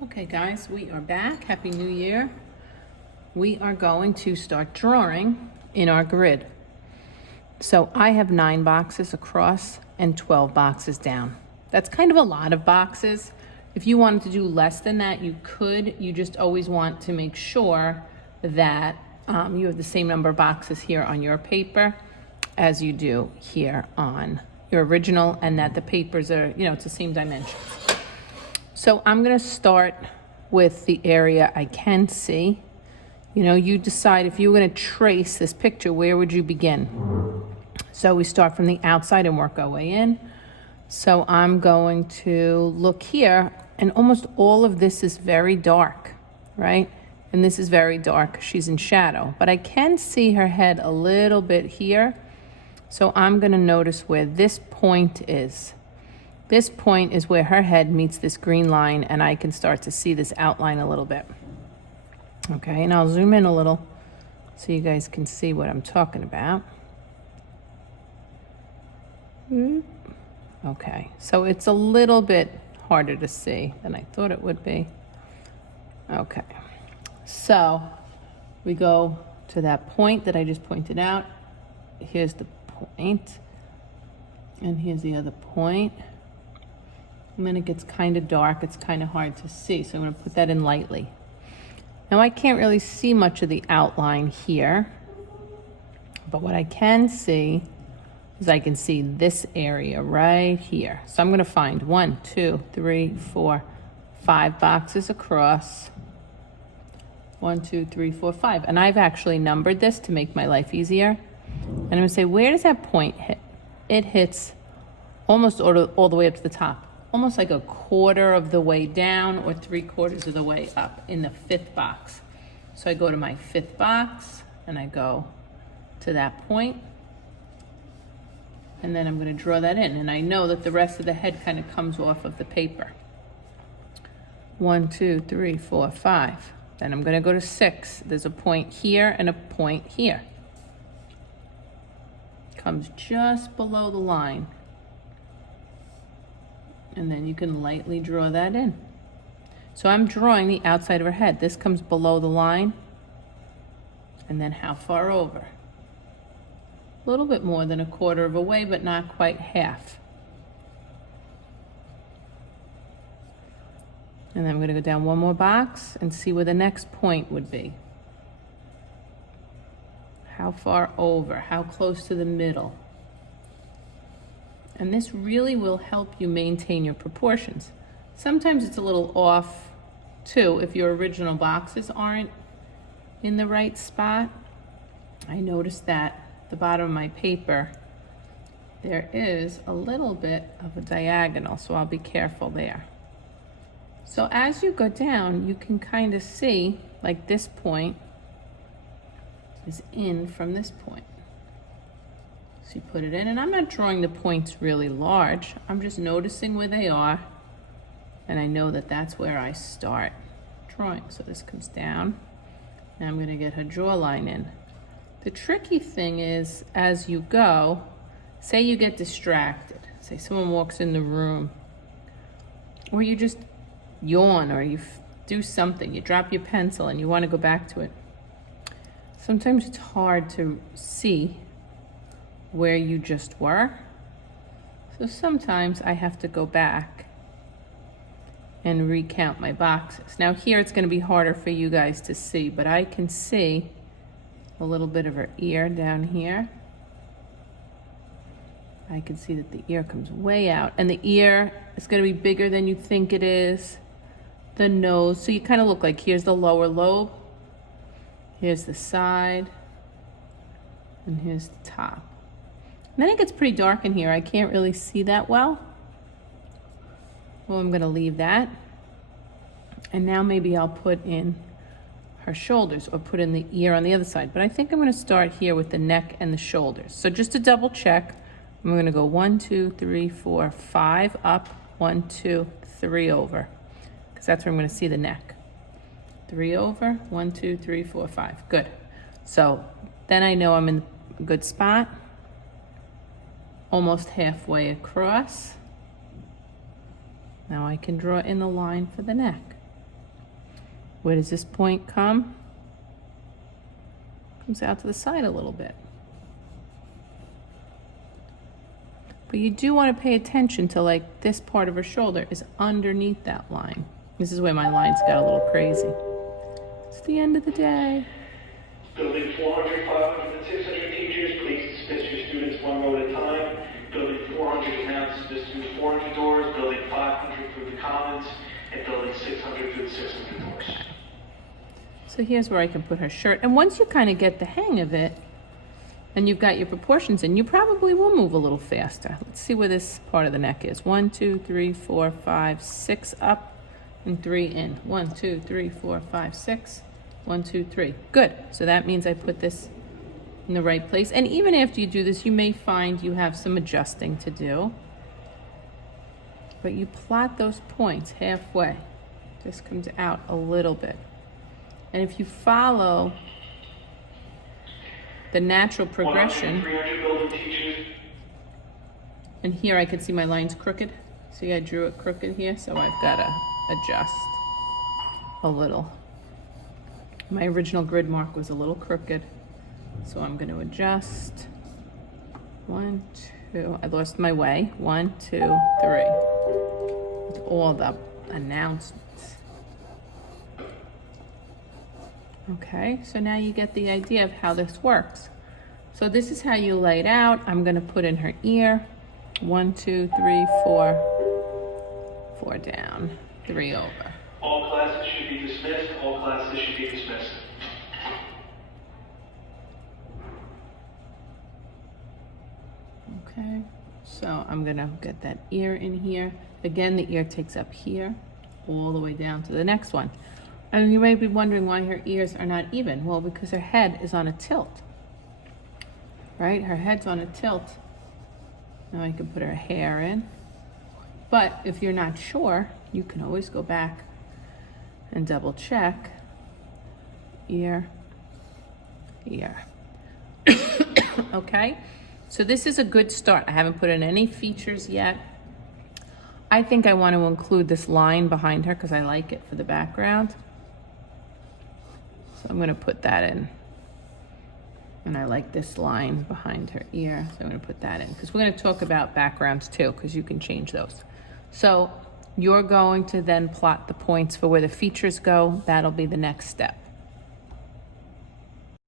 Okay guys, we are back. Happy New Year. We are going to start drawing in our grid. So I have 9 boxes across and 12 boxes down. That's kind of a lot of boxes. If you wanted to do less than that, you could. You just always want to make sure that you have the same number of boxes here on your paper as you do here on your original, and that the papers are, it's the same dimensions. So I'm gonna start with the area I can see. You decide if you were gonna trace this picture, where would you begin? So we start from the outside and work our way in. So I'm going to look here, and almost all of this is very dark, right? And this is very dark, she's in shadow. But I can see her head a little bit here. So I'm gonna notice where this point is. This point is where her head meets this green line, and I can start to see this outline a little bit. Okay, and I'll zoom in a little so you guys can see what I'm talking about. Okay, so it's a little bit harder to see than I thought it would be. Okay, so we go to that point that I just pointed out. Here's the point, and here's the other point. And then it gets kind of dark, it's kind of hard to see, so I'm going to put that in lightly. Now I can't really see much of the outline here, but what I can see is I can see this area right here. So I'm going to find 1, 2, 3, 4, 5 boxes across. 1, 2, 3, 4, 5. And I've actually numbered this to make my life easier. And I'm going to say, where does that point hit? It hits almost all the way up to the top. Almost like a quarter of the way down or 3/4 of the way up in the 5th box. So I go to my 5th box and I go to that point, and then I'm going to draw that in, and I know that the rest of the head kind of comes off of the paper. 1, 2, 3, 4, 5. Then I'm going to go to 6. There's a point here and a point here. Comes just below the line. And then you can lightly draw that in. So I'm drawing the outside of her head. This comes below the line. And then how far over? A little bit more than a quarter of a way, but not quite half. And then I'm going to go down one more box and see where the next point would be. How far over? How close to the middle? And this really will help you maintain your proportions. Sometimes it's a little off too if your original boxes aren't in the right spot. I noticed that at the bottom of my paper there is a little bit of a diagonal, so I'll be careful there. So as you go down, you can kind of see, like this point is in from this point. So you put it in, and I'm not drawing the points really large. I'm just noticing where they are, and I know that that's where I start drawing. So this comes down. Now I'm going to get her jawline in. The tricky thing is, as you go, say you get distracted. Say someone walks in the room, or you just yawn, or you do something. You drop your pencil and you want to go back to it. Sometimes it's hard to see where you just were. So sometimes I have to go back and recount my boxes. Now here it's going to be harder for you guys to see, but I can see a little bit of her ear down here. I can see that the ear comes way out, and the ear is going to be bigger than you think it is. The nose, so you kind of look like, here's the lower lobe, here's the side, and here's the top. And then it gets pretty dark in here. I can't really see that well. Well, I'm going to leave that. And now maybe I'll put in her shoulders, or put in the ear on the other side. But I think I'm going to start here with the neck and the shoulders. So just to double check, I'm going to go 1, 2, 3, 4, 5 up, 1, 2, 3 over, because that's where I'm going to see the neck. 3 over, 1, 2, 3, 4, 5. Good. So then I know I'm in a good spot. Almost halfway across. Now I can draw in the line for the neck. Where does this point come? Comes out to the side a little bit. But you do want to pay attention to like this part of her shoulder is underneath that line. This is where my lines got a little crazy. It's the end of the day. Building 400, 500, and 600 teachers, please dismiss your students one row at a time. Building 400 is now dismissed through the 400 doors. Building 500 through the commons. And building 600 through the 600 doors. So here's where I can put her shirt. And once you kind of get the hang of it, and you've got your proportions in, you probably will move a little faster. Let's see where this part of the neck is. 1, 2, 3, 4, 5, 6 up, and 3 in. 1, 2, 3, 4, 5, 6. 1, 2, 3. Good. So that means I put this in the right place. And even after you do this, you may find you have some adjusting to do. But you plot those points halfway. This comes out a little bit. And if you follow the natural progression, 300 building teachers. and here I can see my lines crooked. See, I drew it crooked here, so I've got to adjust a little. My original grid mark was a little crooked, so I'm going to adjust. 1, 2, I lost my way. 1, 2, 3. With all the announcements. Okay, so now you get the idea of how this works. So this is how you lay it out. I'm going to put in her ear. 1, 2, 3, 4. 4 down, 3 over. All classes should be dismissed. All classes should be dismissed. Okay, so I'm going to get that ear in here. Again, the ear takes up here, all the way down to the next one. And you may be wondering why her ears are not even. Well, because her head is on a tilt, right? Her head's on a tilt. Now I can put her hair in. But if you're not sure, you can always go back and double check. Ear, ear. Okay? So this is a good start. I haven't put in any features yet. I think I want to include this line behind her because I like it for the background. So I'm going to put that in. And I like this line behind her ear, so I'm going to put that in. Because we're going to talk about backgrounds too, because you can change those. So you're going to then plot the points for where the features go. That'll be the next step.